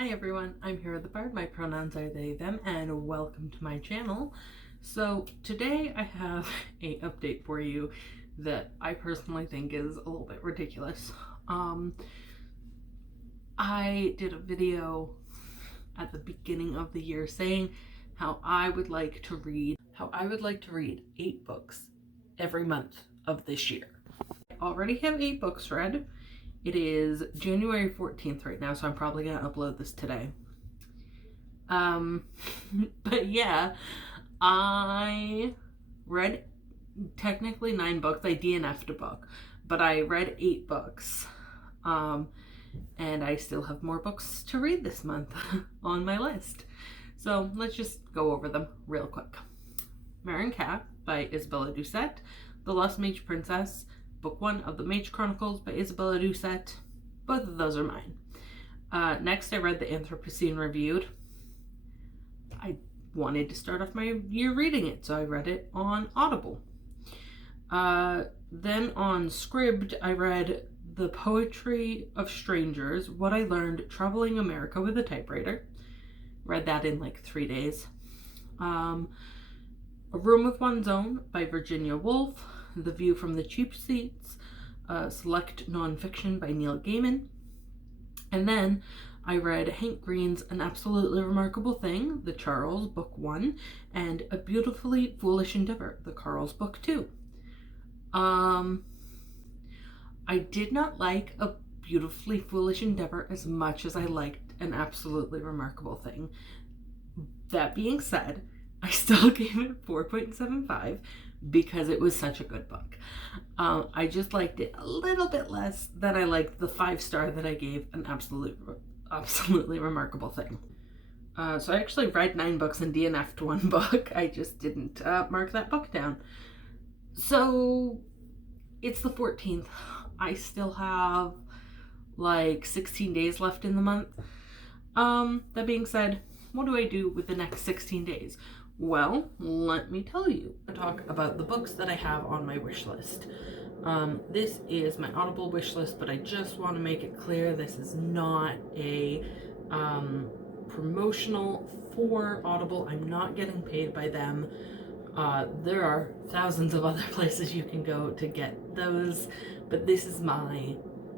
Hi everyone, I'm here with the Bard. My pronouns are they, them, and welcome to my channel. So today I have a update for you that I personally think is a little bit ridiculous. I did a video at the beginning of the year saying how I would like to read 8 books every month of this year. I already have 8 books read. It is January 14th right now, so I'm probably going to upload this today. But yeah, I read technically 9 books. I DNF'd a book, but I read 8 books. And I still have more books to read this month on my list. So let's just go over them real quick. Mira and Cath by Isabella Doucette. The Lost Mage Princess, Book 1 of the Mage Chronicles by Isabella Doucette. Both of those are mine. Next, I read the Anthropocene Reviewed. I wanted to start off my year reading it, so I read it on Audible. Then on Scribd, I read The Poetry of Strangers, What I Learned Traveling America with a Typewriter. Read that in like 3 days. A Room of One's Own by Virginia Woolf. The View from the Cheap Seats, Select Nonfiction by Neil Gaiman. And then I read Hank Green's An Absolutely Remarkable Thing, The Charles, Book 1, and A Beautifully Foolish Endeavor, The Carl's, Book 2. I did not like A Beautifully Foolish Endeavor as much as I liked An Absolutely Remarkable Thing. That being said, I still gave it 4.75 because it was such a good book. I just liked it a little bit less than I liked the 5-star that I gave An Absolutely Remarkable Thing. So I actually read 9 books and DNF'd 1 book. I just didn't mark that book down. So it's the 14th. I still have like 16 days left in the month. That being said, what do I do with the next 16 days? Well, let me tell you. I talk about the books that I have on my wish list. This is my Audible wish list, but I just want to make it clear this is not a promotional for Audible. I'm not getting paid by them. There are thousands of other places you can go to get those, but this is my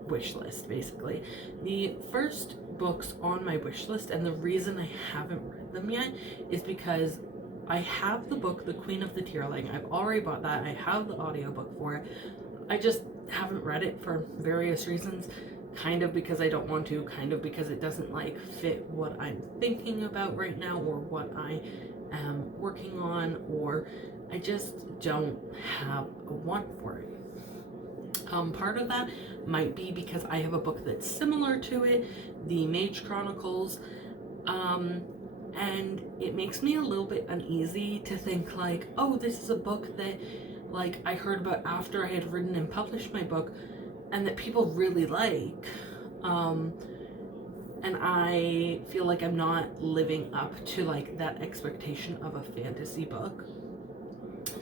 wish list, basically. The first books on my wish list, and the reason I haven't read them yet, is because I have the book, The Queen of the Tearling. I've already bought that. I have the audiobook for it. I just haven't read it for various reasons. Kind of because I don't want to, kind of because it doesn't like fit what I'm thinking about right now or what I am working on, or I just don't have a want for it. Part of that might be because I have a book that's similar to it, The Mage Chronicles, and it makes me a little bit uneasy to think like, oh, this is a book that like I heard about after I had written and published my book and that people really like, and I feel like I'm not living up to like that expectation of a fantasy book.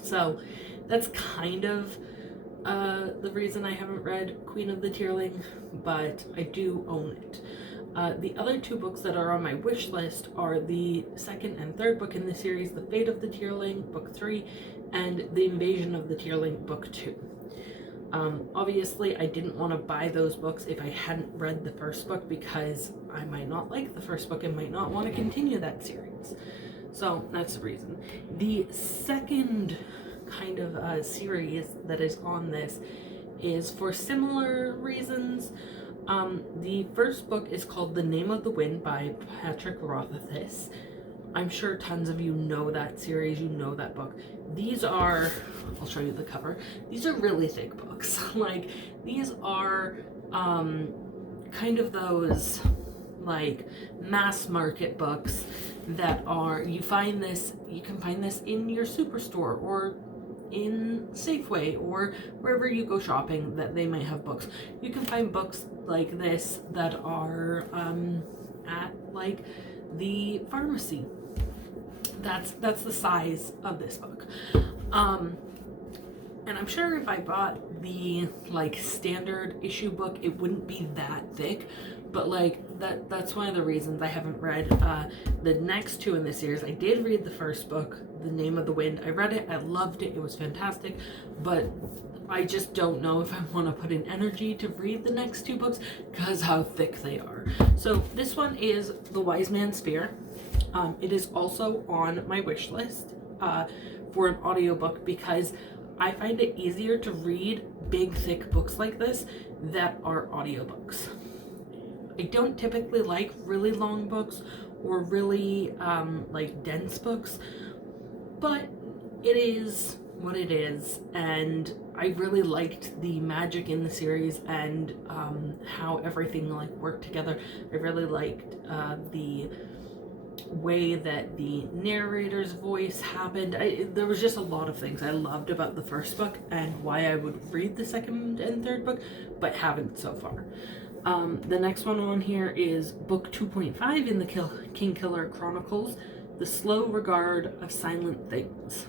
So that's kind of the reason I haven't read Queen of the Tearling, but I do own it. The other 2 books that are on my wish list are the 2nd and 3rd book in the series, The Fate of the Tearling, Book 3, and The Invasion of the Tearling, Book 2. Obviously, I didn't want to buy those books if I hadn't read the first book because I might not like the first book and might not want to continue that series. So that's the reason. The second kind of series that is on this is for similar reasons. The first book is called The Name of the Wind by Patrick Rothfuss. I'm sure tons of you know that series, you know that book. These are, I'll show you the cover, these are really thick books. Like, these are kind of those like mass market books that are, you can find this in your superstore or in Safeway or wherever you go shopping that they might have books. You can find books like this that are at like the pharmacy. That's the size of this book. And I'm sure if I bought the like standard issue book, it wouldn't be that thick, but like that's one of the reasons I haven't read the next two in the series. I did read the first book, The Name of the Wind. I read it, I loved it, it was fantastic, but I just don't know if I want to put in energy to read the next two books because how thick they are. So this one is The Wise Man's Fear. It is also on my wish list for an audiobook because I find it easier to read big, thick books like this that are audiobooks. I don't typically like really long books or really like dense books, but it is what it is, and I really liked the magic in the series and how everything like worked together. I really liked the way that the narrator's voice happened. There was just a lot of things I loved about the first book and why I would read the second and third book, but haven't so far. The next one on here is book 2.5 in the Kingkiller Chronicles, The Slow Regard of Silent Things.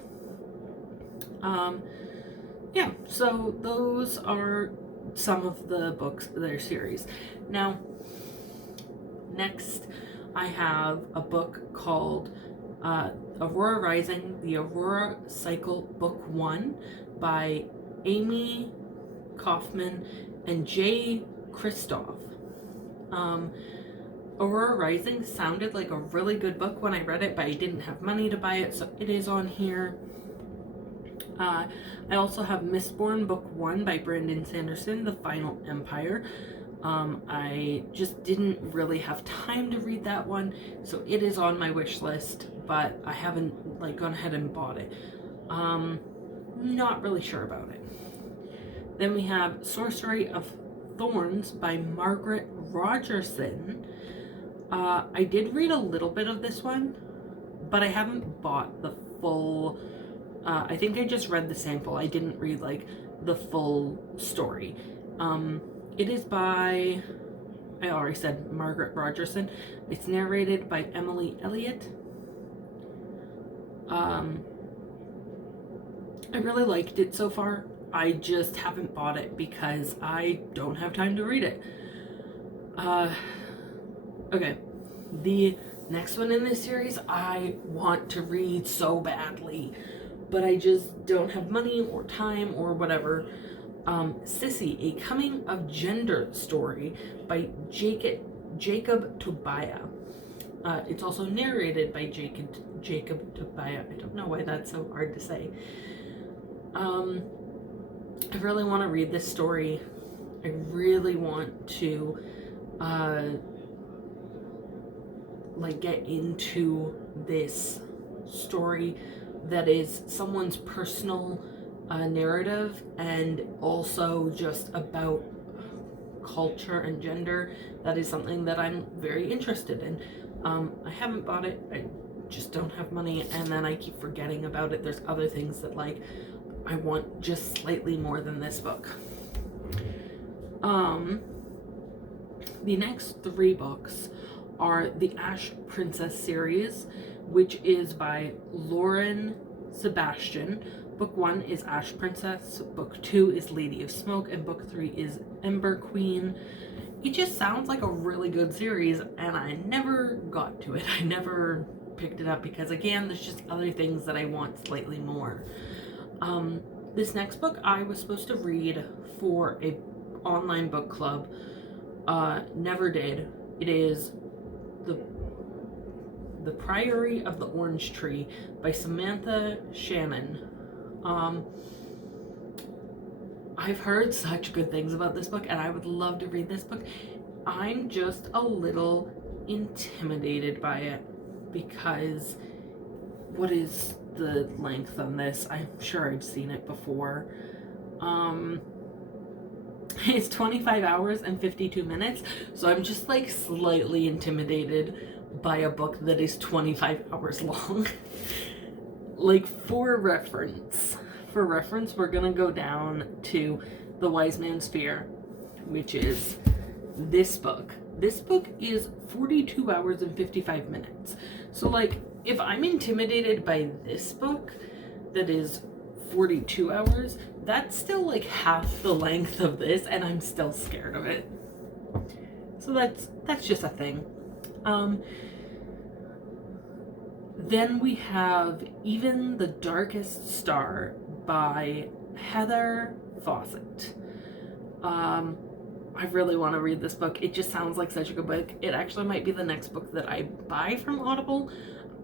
Yeah, so those are some of the books, their series. Now, next I have a book called Aurora Rising, the Aurora Cycle Book 1 by Amy Kaufman and Jay Kristoff. Aurora Rising sounded like a really good book when I read it, but I didn't have money to buy it, so it is on here. I also have Mistborn Book 1 by Brandon Sanderson, The Final Empire. I just didn't really have time to read that one, so it is on my wish list, but I haven't like gone ahead and bought it. Not really sure about it. Then we have Sorcery of Thorns by Margaret Rogerson. I did read a little bit of this one, but I haven't bought the full. I think I just read the sample. I didn't read like the full story. It is by, I already said Margaret Rogerson. It's narrated by Emily Elliott. I really liked it so far. I just haven't bought it because I don't have time to read it. Okay, the next one in this series I want to read so badly, but I just don't have money or time or whatever. Sissy, a coming of gender story by Jacob Tobiah. It's also narrated by Jacob Tobiah. I don't know why that's so hard to say. I really want to read this story. I really want to like get into this story that is someone's personal narrative and also just about culture and gender. That is something that I'm very interested in. I haven't bought it. I just don't have money, and then I keep forgetting about it. There's other things that like I want just slightly more than this book. The next three books are the Ash Princess series, which is by Lauren Sebastian. Book 1 is Ash Princess, Book 2 is Lady of Smoke, and Book 3 is Ember Queen. It just sounds like a really good series, and I never got to it. I never picked it up because, again, there's just other things that I want slightly more. This next book I was supposed to read for a online book club. Never did. It is The Priory of the Orange Tree by Samantha Shannon. I've heard such good things about this book, and I would love to read this book. I'm just a little intimidated by it because what is the length on this? I'm sure I've seen it before. It's 25 hours and 52 minutes, so I'm just like slightly intimidated by a book that is 25 hours long. Like, for reference, we're gonna go down to The Wise Man's Fear, which is this book. This book is 42 hours and 55 minutes. So, like, if I'm intimidated by this book that is 42 hours, that's still like half the length of this, and I'm still scared of it. So that's just a thing. Then we have Even the Darkest Star by Heather Fawcett. I really want to read this book. It just sounds like such a good book. It actually might be the next book that I buy from Audible.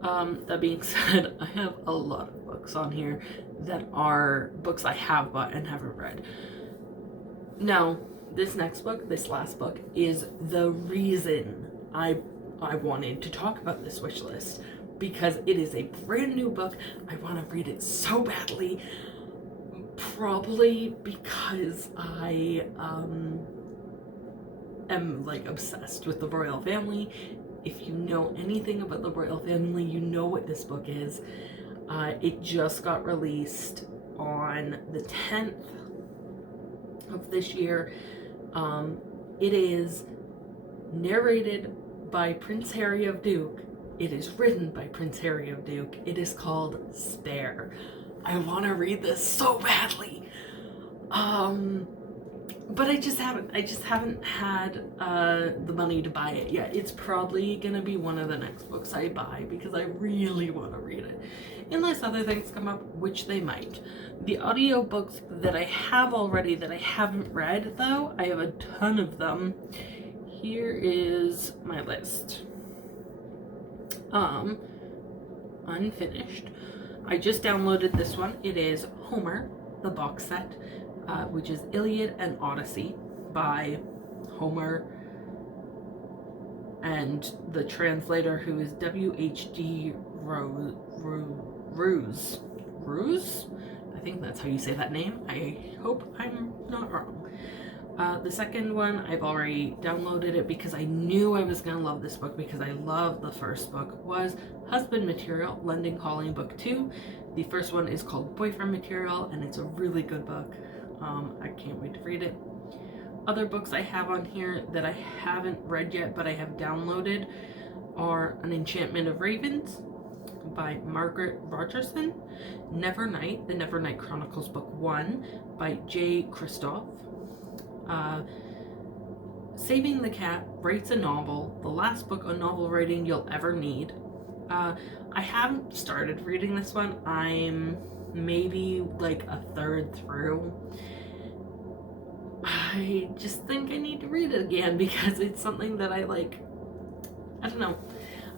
That being said, I have a lot of books on here that are books I have bought and haven't read. Now, this next book, this last book, is the reason I wanted to talk about this wish list, because it is a brand new book. I want to read it so badly, probably because I am like obsessed with the royal family. If you know anything about the royal family, you know what this book is. It just got released on the 10th of this year. It is narrated by Prince Harry of Duke. It is written by Prince Harry of Duke. It is called Spare. I want to read this so badly. But I just haven't had the money to buy it yet. It's probably gonna be one of the next books I buy because I really want to read it. Unless other things come up, which they might. The audiobooks that I have already that I haven't read, though, I have a ton of them. Here is my list. Unfinished. I just downloaded this one. It is Homer, the box set, which is Iliad and Odyssey by Homer and the translator, who is Ph.D. Ruse. I think that's how you say that name. I hope I'm not wrong. The second one, I've already downloaded it because I knew I was going to love this book because I loved the first book, was Husband Material, London Calling Book 2. The first one is called Boyfriend Material, and it's a really good book. I can't wait to read it. Other books I have on here that I haven't read yet but I have downloaded are An Enchantment of Ravens by Margaret Rogerson, Nevernight, the Nevernight Chronicles Book 1 by J. Kristoff, Saving the Cat Writes a Novel, the last book on novel writing you'll ever need. I haven't started reading this one. I'm maybe like a third through. I just think I need to read it again because it's something that I like. I don't know.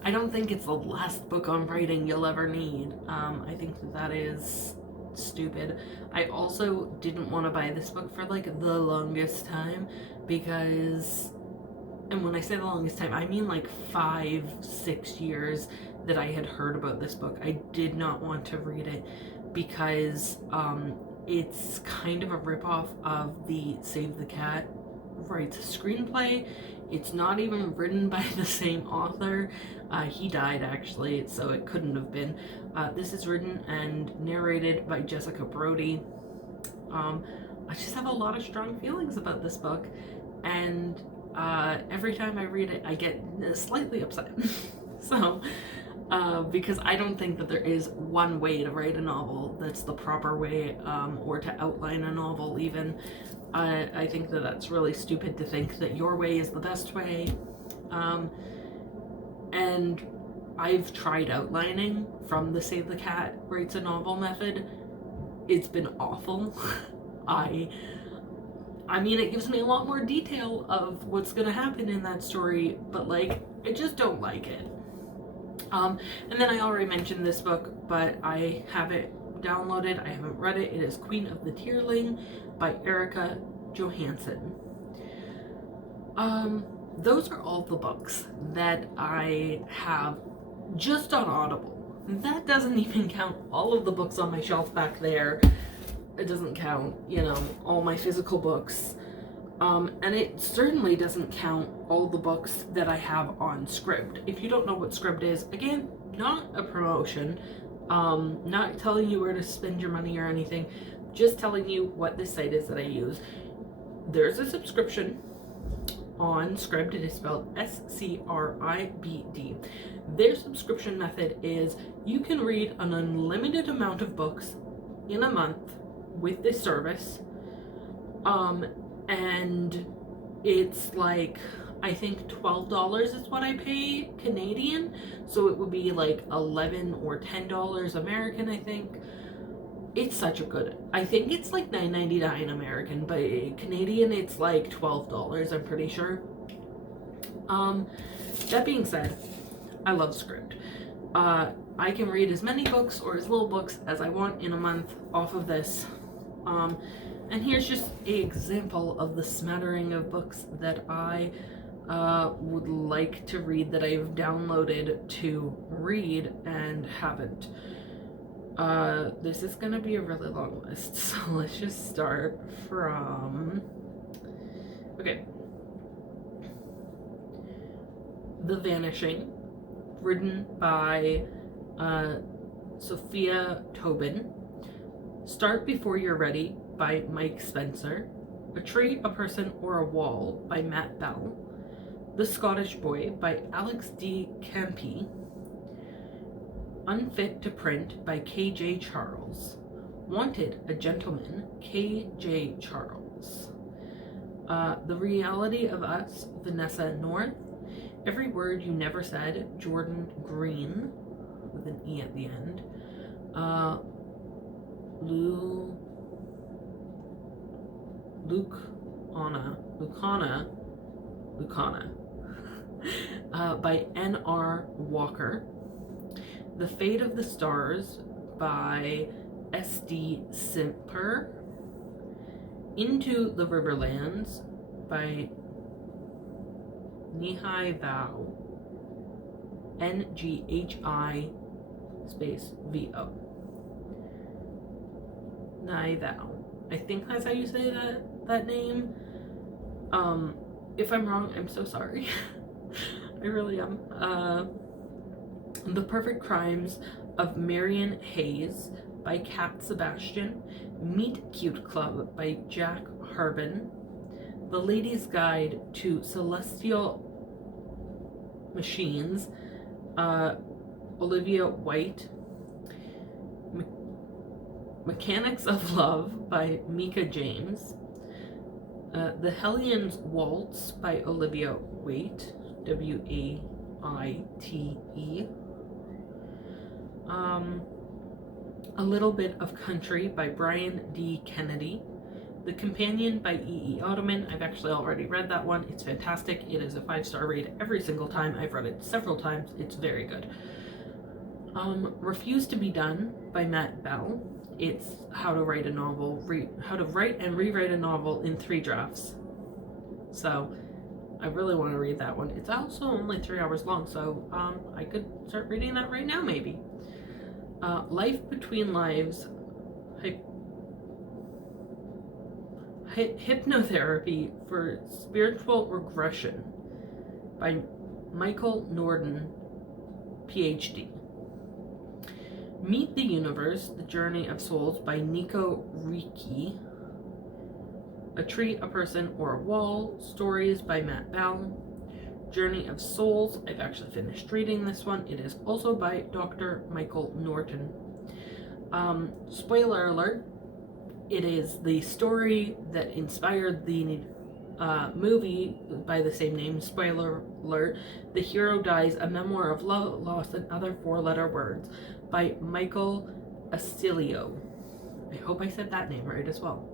I don't think it's the last book on writing you'll ever need. I think that is stupid. I also didn't want to buy this book for like the longest time because, and when I say the longest time, I mean like 5-6 years that I had heard about this book. I did not want to read it because it's kind of a ripoff of the Save the Cat Writes a Screenplay. It's not even written by the same author. He died actually, so it couldn't have been. This is written and narrated by Jessica Brody. I just have a lot of strong feelings about this book, and every time I read it I get slightly upset. So because I don't think that there is one way to write a novel that's the proper way, or to outline a novel even. I think that that's really stupid to think that your way is the best way. And I've tried outlining from the Save the Cat Writes a Novel method. It's been awful. I mean, it gives me a lot more detail of what's gonna happen in that story, but like, I just don't like it. And then I already mentioned this book, but I have it downloaded. I haven't read it. It is Queen of the Tearling by Erica Johansson. Those are all the books that I have just on Audible. That doesn't even count all of the books on my shelf back there. It doesn't count, you know, all my physical books. And it certainly doesn't count all the books that I have on Scribd. If you don't know what Scribd is, again, not a promotion, not telling you where to spend your money or anything, just telling you what this site is that I use. There's a subscription on Scribd. It is spelled Scribd. Their subscription method is you can read an unlimited amount of books in a month with this service, and it's like I think $12 is what I pay Canadian, so it would be like $11 or $10 American, I think. It's such a good, I think it's like $9.99 American, but Canadian it's like $12, I'm pretty sure. That being said, I love script. I can read as many books or as little books as I want in a month off of this. And here's just an example of the smattering of books that I would like to read, that I've downloaded to read and haven't. This is gonna be a really long list, so let's just start from, okay. The Vanishing, written by Sophia Tobin. Start Before You're Ready by Mike Spencer. A Tree, a Person, or a Wall by Matt Bell. The Scottish Boy by Alex D. Campi. Unfit to Print by K.J. Charles. Wanted, a Gentleman, K.J. Charles. The Reality of Us, Vanessa North. Every Word You Never Said, Jordan Green, with an E at the end. Lucana, by N.R. Walker. The Fate of the Stars by S.D. Simper. Into the Riverlands by Nihai Vow, Nghi space VO. Nihai Vow. I think that's how you say that name. If I'm wrong, I'm so sorry. I really am. The Perfect Crimes of Marion Hayes by Cath Sebastian. Meet Cute Club by Jack Harbin. The Lady's Guide to Celestial Machines, Olivia White. Mechanics of Love by Mika James. The Hellions Waltz by Olivia Waite, Waite. A Little Bit of Country by Brian D. Kennedy. The Companion by E.E. Ottoman. I've actually already read that one. It's fantastic. It is a 5-star read every single time. I've read it several times. It's very good. Refuse to Be Done by Matt Bell. It's how to write a novel, how to write and rewrite a novel in 3 drafts. So I really want to read that one. It's also only 3 hours long, so I could start reading that right now maybe. Life Between Lives, Hypnotherapy for Spiritual Regression by Michael Norden, Ph.D. Meet the Universe, The Journey of Souls by Nico Ricci. A Tree, a Person, or a Wall, Stories by Matt Bell. Journey of Souls, I've actually finished reading this one. It is also by Dr. Michael Norton. Spoiler alert, it is the story that inspired the movie by the same name. Spoiler alert, The Hero Dies, A Memoir of Love, Loss, and Other 4-letter Words by Michael Acilio. I hope I said that name right as well.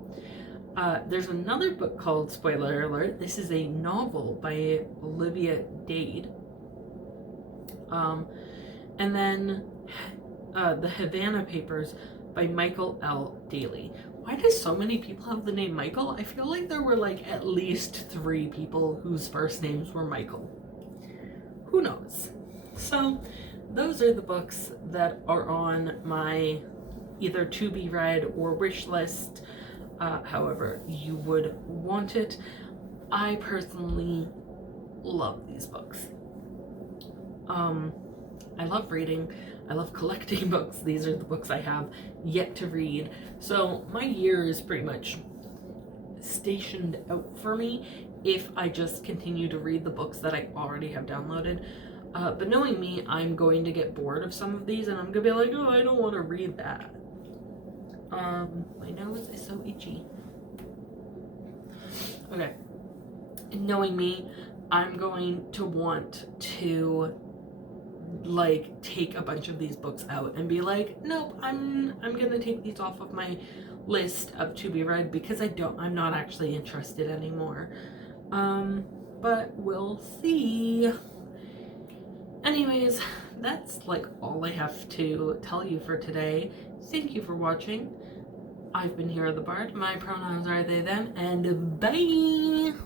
There's another book called, spoiler alert, this is a novel by Olivia Dade. And then The Havana Papers by Michael L. Daly. Why do so many people have the name Michael? I feel like there were like at least 3 people whose first names were Michael. Who knows? So those are the books that are on my either to be read or wish list, however you would want it. I personally love these books. I love reading. I love collecting books. These are the books I have yet to read. So my year is pretty much stationed out for me if I just continue to read the books that I already have downloaded. But knowing me, I'm going to get bored of some of these and I'm going to be like, oh, I don't want to read that. My nose is so itchy. Okay. And knowing me, I'm going to want to like take a bunch of these books out and be like, nope, I'm gonna take these off of my list of to be read because I'm not actually interested anymore. But we'll see. Anyways, that's like all I have to tell you for today. Thank you for watching. I've been Hero the Bard. My pronouns are they, them, and bye!